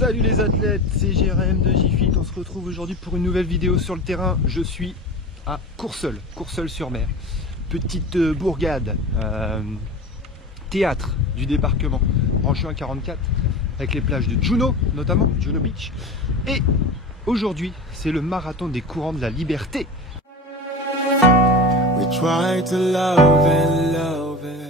Salut les athlètes, c'est Jérém de JFit. On se retrouve aujourd'hui pour une nouvelle vidéo sur le terrain. Je suis à Courseulles-sur-Mer. Petite bourgade, théâtre du débarquement en juin 44, avec les plages de Juno, notamment Juno Beach. Et aujourd'hui, c'est le marathon des courants de la liberté. We try to love and love it.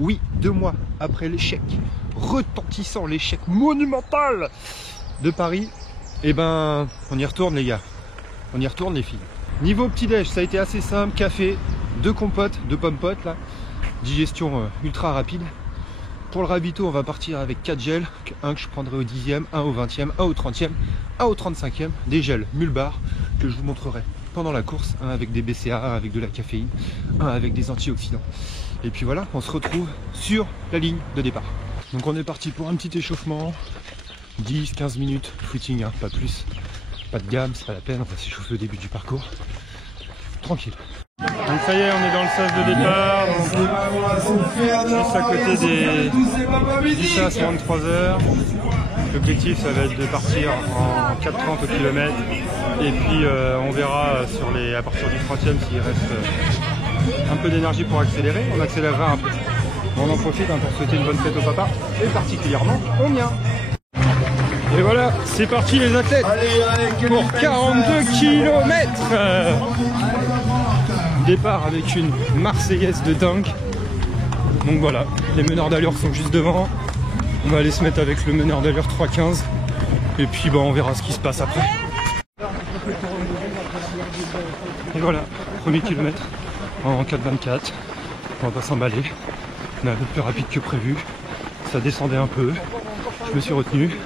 Oui, 2 mois après l'échec retentissant, l'échec monumental de Paris, et ben on y retourne les gars, on y retourne les filles. Niveau petit-déj, ça a été assez simple, café, 2 compotes, 2 pommes-potes là, digestion ultra rapide. Pour le ravito, on va partir avec 4 gels, un que je prendrai au 10e, un au 20e, un au 30e, un au 35e, des gels Mulbar que je vous montrerai pendant la course, un avec des BCA, un avec de la caféine, un avec des antioxydants. Et puis voilà, on se retrouve sur la ligne de départ. Donc on est parti pour un petit échauffement, 10-15 minutes, footing, hein, pas plus, pas de gamme, c'est pas la peine, on va s'échauffer au début du parcours, tranquille. Donc ça y est, on est dans le sas de départ, juste à côté des 10 à 63 heures. L'objectif, ça va être de partir en 4,30 au kilomètre, et puis on verra à partir du 30e s'il reste un peu d'énergie pour accélérer. On accélérera un peu. Bon, on en profite pour souhaiter une bonne fête au papa, et particulièrement au mien. Et voilà, c'est parti les athlètes pour 42 km. Départ avec une Marseillaise de dingue. Donc voilà, les meneurs d'allure sont juste devant. On va aller se mettre avec le meneur d'allure 3,15. Et puis bon, on verra ce qui se passe après. Et voilà, premier kilomètre en 4,24. On va pas s'emballer. On est un peu plus rapide que prévu. Ça descendait un peu. Je me suis retenu.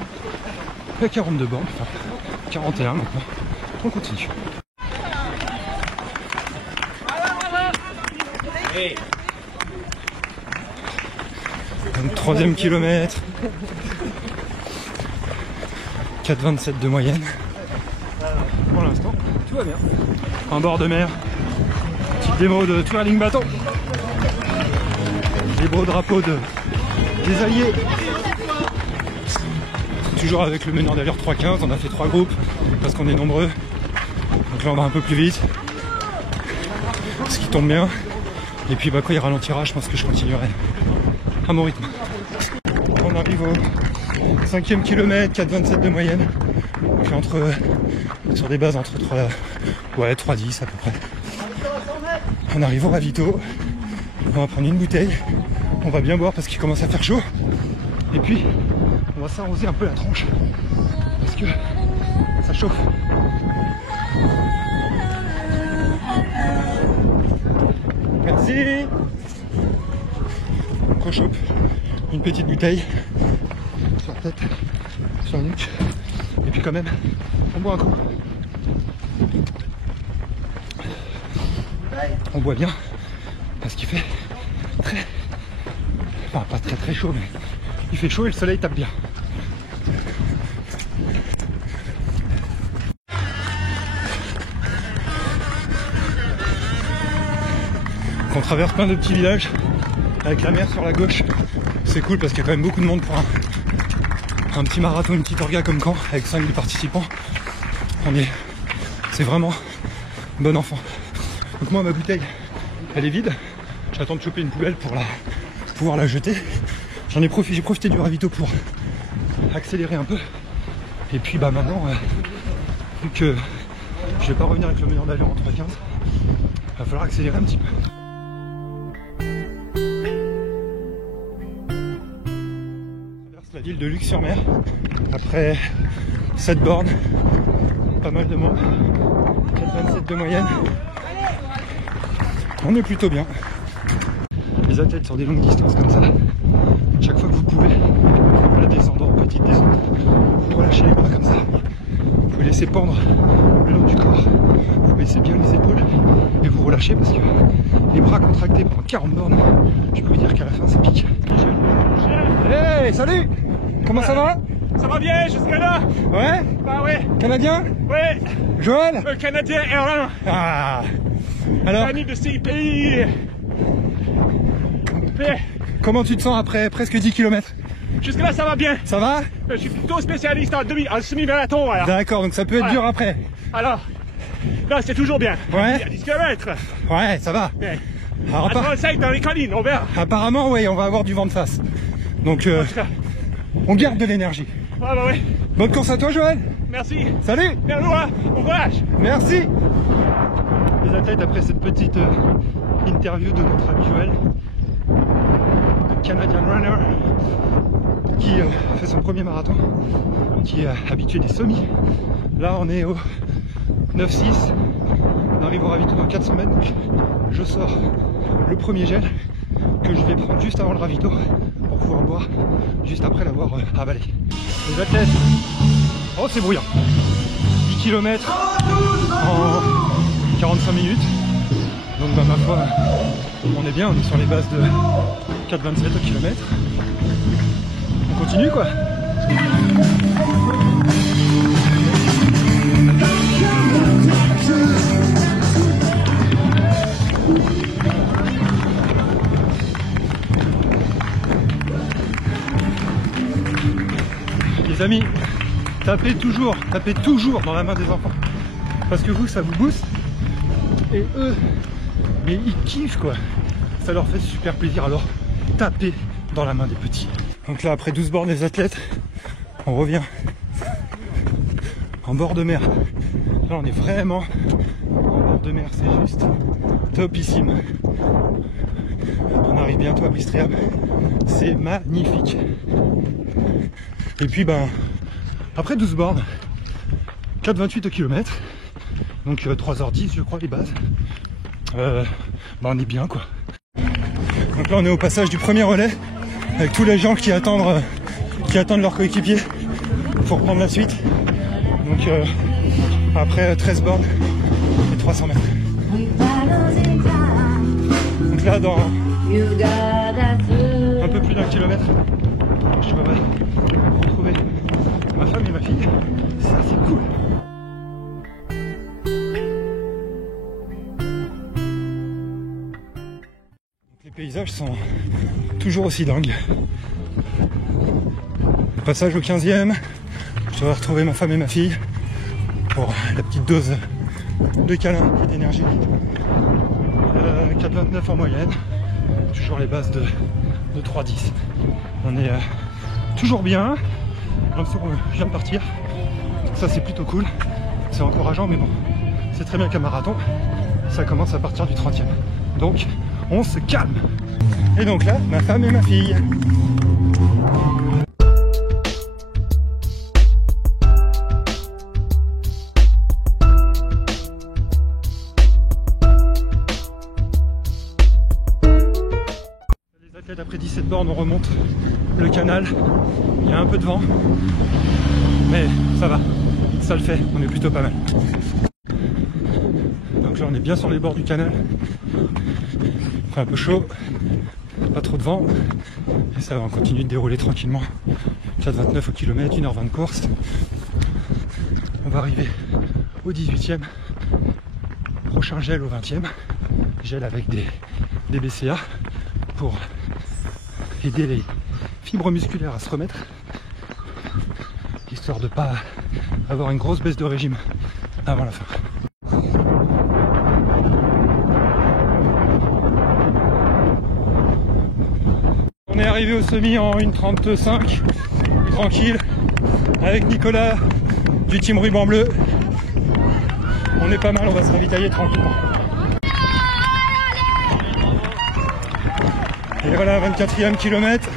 À 42 bornes, enfin 41 maintenant. On continue. Donc, 3e kilomètre. 4,27 de moyenne. Pour l'instant, tout va bien. En bord de mer. Petite démo de twirling bateau. Les beaux drapeaux des alliés. Toujours avec le meneur d'allure 3,15. On a fait 3 groupes parce qu'on est nombreux. Donc là on va un peu plus vite. Ce qui tombe bien. Et puis bah, quand il ralentira, je pense que je continuerai à mon rythme. On arrive au 5e kilomètre, 4,27 de moyenne. Puis sur des bases entre 3,10 à peu près. On arrive au ravito. On va prendre une bouteille. On va bien boire parce qu'il commence à faire chaud. Et puis on va s'arroser un peu la tronche parce que ça chauffe. Merci. On rechoppe une petite bouteille sur la tête, sur la nuque. Et puis quand même, on boit un coup. On boit bien parce qu'il fait pas très chaud, mais il fait chaud et le soleil tape bien. On traverse plein de petits villages avec la mer sur la gauche. C'est cool parce qu'il y a quand même beaucoup de monde pour un petit marathon, une petite orga comme Caen avec 5 participants. C'est vraiment bon enfant. Donc moi ma bouteille elle est vide. J'attends de choper une poubelle pour pouvoir la jeter. J'ai profité du ravito pour accélérer un peu. Et puis bah maintenant, vu que je vais pas revenir avec le meneur d'allure en 3,15, il va falloir accélérer un petit peu. ville de Luc-sur-Mer. Après 7 bornes, pas mal de monde, 4,27 de moyenne. On est plutôt bien. Les athlètes sur des longues distances comme ça, chaque fois que vous pouvez, voilà, descendre en petite descente, vous relâchez les bras comme ça, vous les laissez pendre le long du corps, vous baissez bien les épaules et vous relâchez parce que les bras contractés pendant 40 bornes, je peux vous dire qu'à la fin ça pique. Hey, salut! Comment ça va? Ça va bien jusqu'à là? Ouais? Bah ouais. Canadien? Ouais. Joël? Un Canadien errant. Ah! Alors, Ami de ces pays. Mais, comment tu te sens après presque 10 km? jusqu'à là ça va bien. Ça va? Je suis plutôt spécialiste en semi-marathon. Voilà. D'accord, donc ça peut être dur après. Alors, là c'est toujours bien. Ouais. Il y a 10 km. Ouais, ça va. Mais, Alors, à 35 dans les collines, on verra. apparemment, oui, on va avoir du vent de face. Donc, En tout cas, on garde de l'énergie. ouais, bah ouais. Bonne course à toi, Joël. Merci. Salut. Bien loin. Bon courage. Merci. Les athlètes, après cette petite interview de notre ami Joël, Canadian Runner, qui fait son premier marathon, qui est habitué des semis. Là, on est au 9,6. On arrive au ravito dans 400 mètres. Donc je sors le premier gel que je vais prendre juste avant le ravito pour pouvoir boire juste après l'avoir avalé. Les athlètes, oh c'est bruyant, 10 km en 45 minutes. Donc bah, ma foi, on est bien, on est sur les bases de 4,27 au kilomètre. On continue quoi. Les amis, tapez toujours dans la main des enfants. Parce que vous, ça vous booste. Et eux, mais ils kiffent quoi. Ça leur fait super plaisir, alors tapez dans la main des petits. Donc là, après 12 bornes des athlètes, on revient en bord de mer. Là, on est vraiment en bord de mer, c'est juste topissime. On arrive bientôt à Ouistreham, c'est magnifique. Et puis ben, après 12 bornes, 4,28 au kilomètre, donc 3h10 je crois les bases, ben on est bien quoi. Donc là on est au passage du premier relais, avec tous les gens qui attendent leur coéquipier pour prendre la suite. Donc après 13 bornes et 300 mètres. Donc là dans un peu plus d'un kilomètre, je vais retrouver ma femme et ma fille. Ça c'est cool. Les paysages sont toujours aussi dingues. Passage au 15e, je vais retrouver ma femme et ma fille pour la petite dose de câlin et d'énergie. 4,29 en moyenne, toujours les bases de 3,10. On est toujours bien, même si je viens de partir, ça c'est plutôt cool, c'est encourageant, mais bon, c'est très bien qu'un marathon, ça commence à partir du 30e. Donc on se calme. Et donc là, ma femme et ma fille. Les athlètes, après 17 bornes, on remonte le canal. Il y a un peu de vent, mais ça va, ça le fait, on est plutôt pas mal. Donc là on est bien sur les bords du canal, il fait un peu chaud, pas trop de vent, et ça va, on continue de dérouler tranquillement. 4,29 au kilomètre, 1h20 de course. On va arriver au 18e, prochain gel au 20e, gel avec des BCA pour aider les fibres musculaires à se remettre, histoire de pas avoir une grosse baisse de régime avant la fin. On est arrivé au semi en 1,35, tranquille, avec Nicolas du team ruban bleu. On est pas mal, on va se ravitailler tranquillement. Et voilà, 24e kilomètre.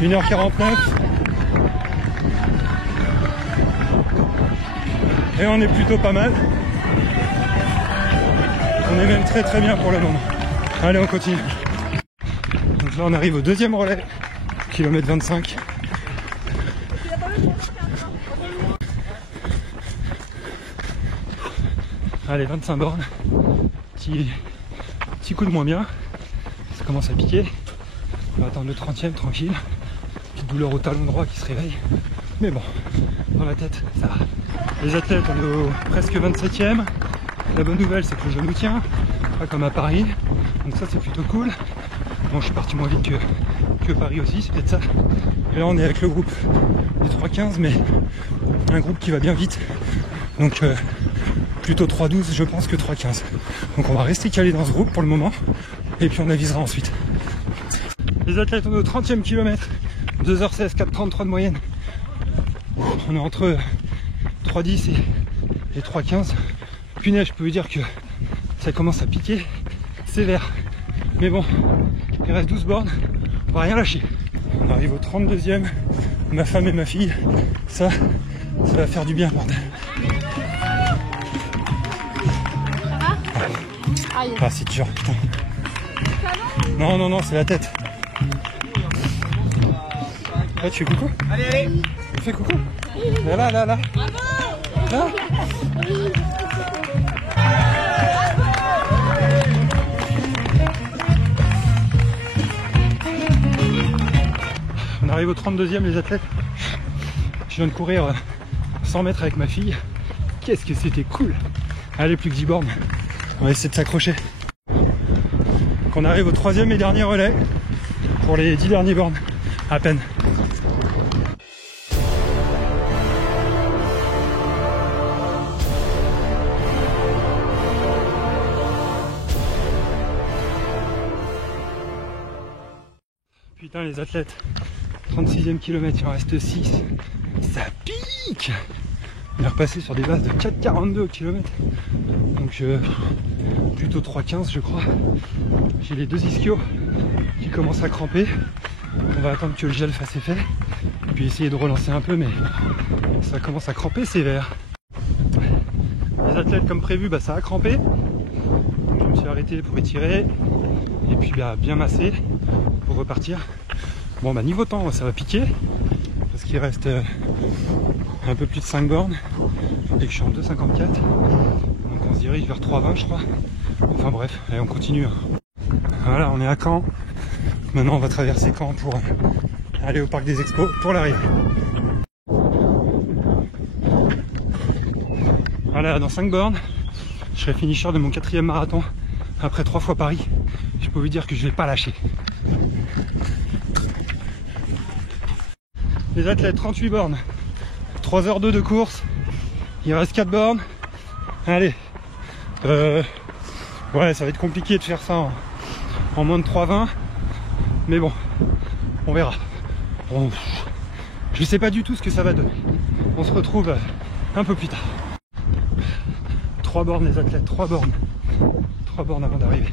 1h49. Et on est plutôt pas mal. On est même très très bien pour le moment. Allez, on continue. Donc là on arrive au deuxième relais, kilomètre 25. Allez, 25 bornes. Petit coup de moins bien. Ça commence à piquer. On va attendre le 30e tranquille. Petite douleur au talon droit qui se réveille. Mais bon, dans la tête, ça va. Les athlètes, on est au presque 27e. La bonne nouvelle, c'est que le genou tient, pas comme à Paris. Donc ça, c'est plutôt cool. Bon, je suis parti moins vite que Paris aussi, c'est peut-être ça. Et là, on est avec le groupe des 3.15, mais un groupe qui va bien vite. Donc plutôt 3.12, je pense, que 3.15. Donc on va rester calé dans ce groupe pour le moment. Et puis on avisera ensuite. Les athlètes, on est au 30e kilomètre. 2h16, 4.33 de moyenne. On est entre 3.10 et 3.15. Punaise, je peux vous dire que ça commence à piquer sévère. Mais bon, il reste 12 bornes, on va rien lâcher. On arrive au 32e, ma femme et ma fille, ça va faire du bien, bordel. Ah, c'est dur, putain. Non, c'est la tête. Là, tu fais coucou? Allez. Tu fais coucou? Là. Là. On arrive au 32e, les athlètes. Je viens de courir 100 mètres avec ma fille. Qu'est-ce que c'était cool. Allez, plus que 10 bornes. On va essayer de s'accrocher. Donc on arrive au 3e et dernier relais pour les 10 derniers bornes. À peine. Putain, les athlètes, 36e kilomètre, il en reste 6. Ça pique. On est repassé sur des bases de 4,42 km. Donc plutôt 3,15 je crois. J'ai les deux ischios qui commencent à cramper. On va attendre que le gel fasse effet. Et puis essayer de relancer un peu, mais ça commence à cramper sévère. Les athlètes, comme prévu, ça a crampé. Je me suis arrêté pour étirer. Et puis bien masser pour repartir. Bon, niveau temps, ça va piquer. Parce qu'il reste un peu plus de 5 bornes. Et que je suis en 2,54. Donc on se dirige vers 3,20 je crois. Enfin bref, allez, on continue. Voilà, on est à Caen. Maintenant on va traverser Caen pour aller au parc des expos pour l'arrivée. Voilà, dans 5 bornes, je serai finisher de mon 4e marathon après 3 fois Paris. Je peux vous dire que je vais pas lâcher. Les athlètes, 38 bornes, 3h02 de course, il reste 4 bornes. Allez, ouais, ça va être compliqué de faire ça en moins de 3,20, mais bon, on verra. Je sais pas du tout ce que ça va donner. On se retrouve un peu plus tard. 3 bornes les athlètes, 3 bornes. 3 bornes avant d'arriver.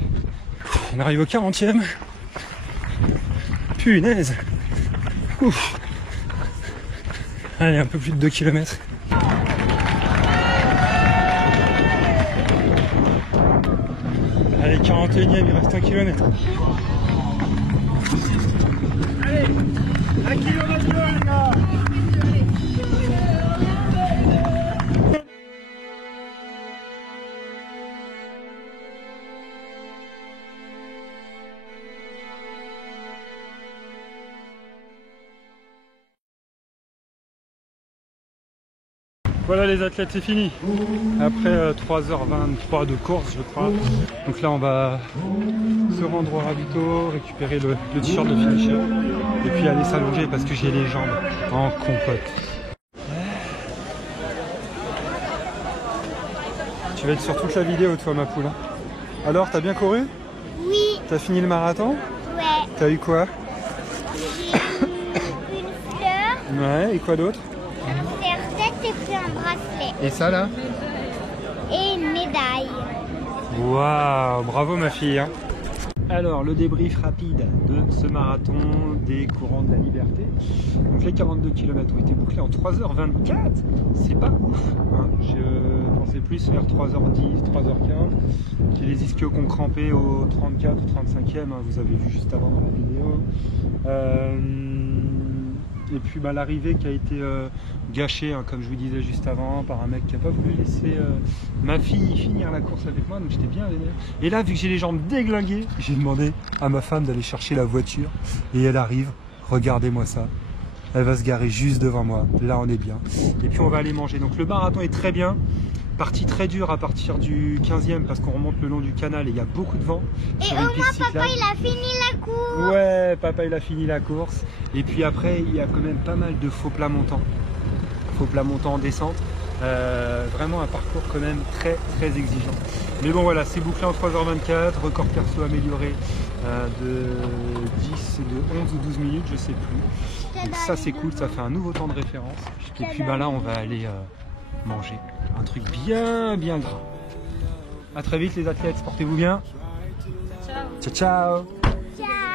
On arrive au 40e. Punaise. Ouf. Allez, un peu plus de 2 km. Allez, 41e, il reste 1 km. Allez, 1 km les gars. Voilà les athlètes, c'est fini. Après 3h23 de course je crois. Donc là on va se rendre au ravito, récupérer le t-shirt de finisher et puis aller s'allonger parce que j'ai les jambes en compote. Tu vas être sur toute la vidéo toi ma poule. Alors t'as bien couru? Oui. T'as fini le marathon? Ouais. T'as eu quoi? Une fleur, Ouais, et quoi d'autre? un serre-tête et puis un bracelet. Et ça là? Et une médaille. Waouh, bravo ma fille hein. Alors, le débrief rapide de ce marathon des courants de la liberté. Donc, les 42 km ont été bouclés en 3h24. C'est pas ouf. Hein. Je pensais plus vers 3h10, 3h15. J'ai les ischios qui ont crampé au 34 ou 35e. Hein, vous avez vu juste avant dans la vidéo. Et puis l'arrivée qui a été gâchée, hein, comme je vous disais juste avant, par un mec qui n'a pas voulu laisser ma fille finir la course avec moi, donc j'étais bien vénère. Et là, vu que j'ai les jambes déglinguées, j'ai demandé à ma femme d'aller chercher la voiture. Et elle arrive, regardez-moi ça. Elle va se garer juste devant moi, là on est bien. Et puis on va aller manger. Donc le marathon est très bien. Partie très dure à partir du 15e parce qu'on remonte le long du canal et il y a beaucoup de vent. Et au moins papa il a fini la course. Ouais, papa il a fini la course. Et puis après il y a quand même pas mal de faux plats montants. Faux plats montants en descente. Vraiment un parcours quand même très très exigeant. Mais bon voilà, c'est bouclé en 3h24, record perso amélioré de 10, de 11 ou 12 minutes, je sais plus. Donc ça c'est cool, ça fait un nouveau temps de référence. Et puis là on va aller manger un truc bien gras. A très vite les athlètes, portez-vous bien. Ciao ciao. Ciao.